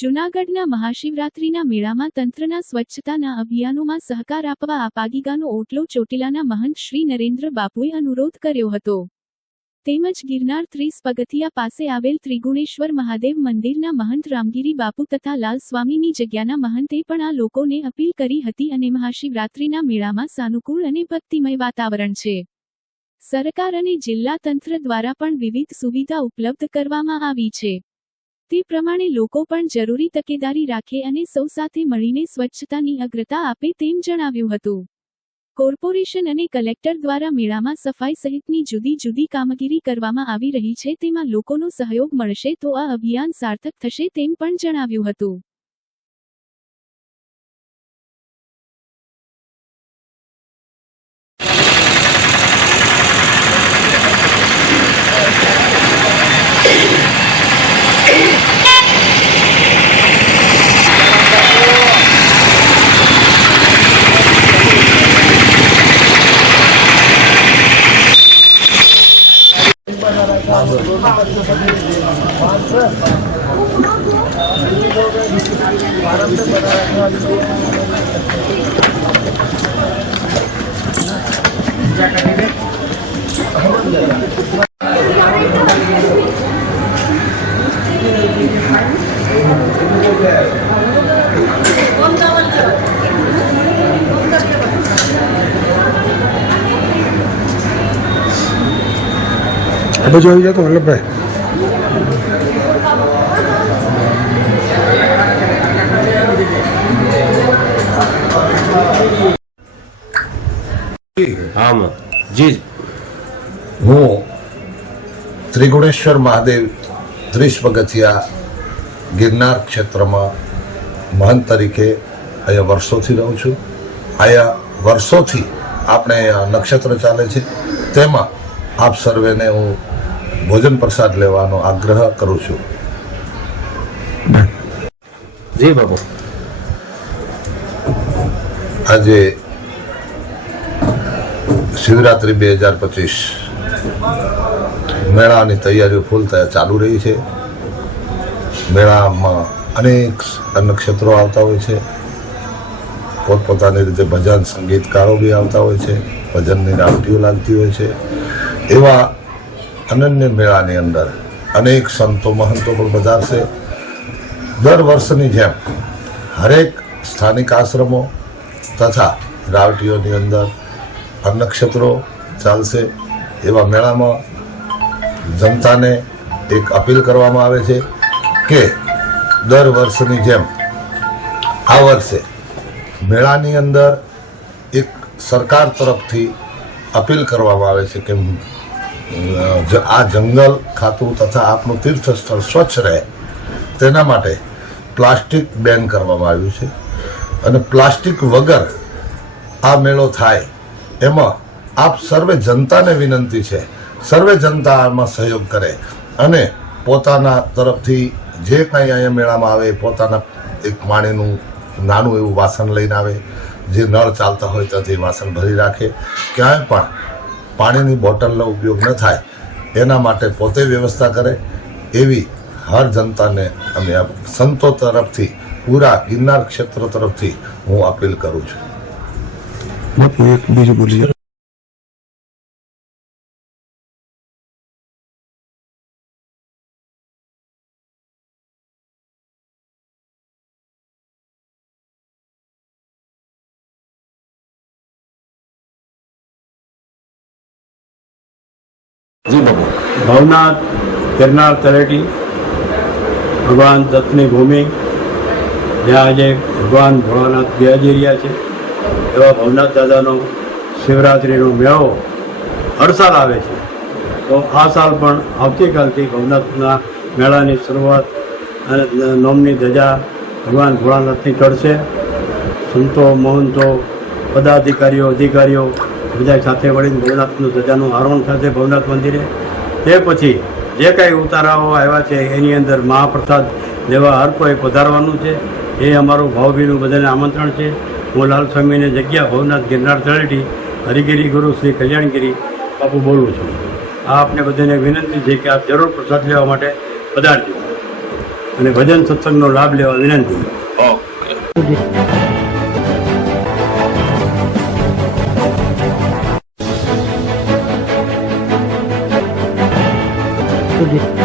જૂનાગઢના મહાશિવરાત્રિના મેળામાં તંત્રના સ્વચ્છતાના અભિયાનોમાં સહકાર આપવા આપાગીગાનો ઓટલો ચોટીલાના મહંત શ્રી નરેન્દ્ર બાપુએ અનુરોધ કર્યો હતો. તેમજ ગિરનાર 30 પગથિયા પાસે આવેલ ત્રિગુણેશ્વર મહાદેવ મંદિરના મહંત રામગીરી બાપુ તથા લાલ સ્વામીની જગ્યાના મહંતે પણ આ લોકોને અપીલ કરી હતી અને મહાશિવરાત્રિના મેળામાં સાનુકૂળ અને ભક્તિમય વાતાવરણ છે. સરકાર અને જિલ્લા તંત્ર દ્વારા પણ વિવિધ સુવિધા ઉપલબ્ધ કરવામાં આવી છે. તે પ્રમાણે લોકો પણ જરૂરી તકેદારી રાખે અને સૌ સાથે મળીને સ્વચ્છતાની અગ્રતા આપે તેમ જણાવ્યું હતું. કોર્પોરેશન અને કલેક્ટર દ્વારા મેળામાં સફાઈ સહિતની જુદી જુદી કામગીરી કરવામાં આવી રહી છે. તેમાં લોકોનો સહયોગ મળશે તો આ અભિયાન સાર્થક થશે તેમ પણ જણાવ્યું હતું. બધું આવી જતો વલ્લભભાઈ હું ત્રિગુણેશ્વર મહાદેવ 30 પગથિયા ગિરનાર ક્ષેત્રમાં મહંત તરીકે અહીંયા વર્ષોથી રહું છું. અહીંયા વર્ષોથી આપણે નક્ષત્ર ચાલે છે. તેમાં આપ સર્વેને હું ભોજન પ્રસાદ લેવાનો આગ્રહ કરું છું. જી બાબુ. આજે શિવરાત્રિ 2025 મેળાની તૈયારીઓ ફૂલ ચાલુ રહી છે. મેળામાં અનેક નક્ષત્રો આવતા હોય છે. પોતપોતાની રીતે ભજન સંગીતકારો બી આવતા હોય છે. ભજનની રાવટીઓ લાગતી હોય છે. એવા અનન્ય મેળાની અંદર અનેક સંતો મહંતો પણ પધારશે. દર વર્ષની જેમ હરેક સ્થાનિક આશ્રમો તથા રાવટીઓની અંદર નક્ષત્રો ચાલશે. એવા મેળામાં જનતાને એક અપીલ કરવામાં આવે છે કે દર વર્ષની જેમ આ વર્ષે મેળાની અંદર એક સરકાર તરફથી અપીલ કરવામાં આવે છે કે આ જંગલ ખાતું તથા આપનું તીર્થસ્થળ સ્વચ્છ રહે તેના માટે પ્લાસ્ટિક બેન કરવામાં આવ્યું છે. અને પ્લાસ્ટિક વગર આ મેળો થાય એમાં આપ સર્વે જનતાને વિનંતી છે. સર્વે જનતા આમાં સહયોગ કરે અને પોતાના તરફથી જે કાંઈ અહીંયા મેળામાં આવે પોતાના એક પાણીનું નાનું એવું વાસણ લઈને આવે. જે નળ ચાલતા હોય ત્યાંથી વાસણ ભરી રાખે. ક્યાંય પણ પાણીની બોટલનો ઉપયોગ ન થાય એના માટે પોતે વ્યવસ્થા કરે એવી હર જનતાને અમે સંતો તરફથી પૂરા ગિરનાર ક્ષેત્ર તરફથી હું અપીલ કરું છું. એક બીજું બોલીએ. જી બાબુ. ભવનાથ ગિરનાર તળેટી ભગવાન દત્તની ભૂમિ, જ્યાં આજે ભગવાન ભોળાનાથ બિરાજી રહ્યા છે. એવા ભવનાથ દાદાનો શિવરાત્રિનો મેળો હર સાલ આવે છે. તો આ સાલ પણ આવતીકાલથી ભવનાથના મેળાની શરૂઆત અને નોમની ધજા ભગવાન ભોળાનાથની ચડશે. સંતો મહંતો પદાધિકારીઓ અધિકારીઓ બધા સાથે મળીને ભવનાથનું ધજાનું આરોહણ થશે ભવનાથ મંદિરે. તે પછી જે કાંઈ ઉતારાઓ આવ્યા છે એની અંદર મહાપ્રસાદ લેવા હર કોઈ પધારવાનું છે. એ અમારું ભાવભીનું બધાને આમંત્રણ છે. હું લાલ સ્વામીની જગ્યા ભવનાથ ગિરનાર તળેટી હરિગીરી ગુરુ શ્રી કલ્યાણગીરી બાપુ બોલું છું. આ આપને બધાને વિનંતી છે કે આપ જરૂર પ્રસાદ લેવા માટે પધારજો અને ભજન સત્સંગનો લાભ લેવા વિનંતી. ઓકે.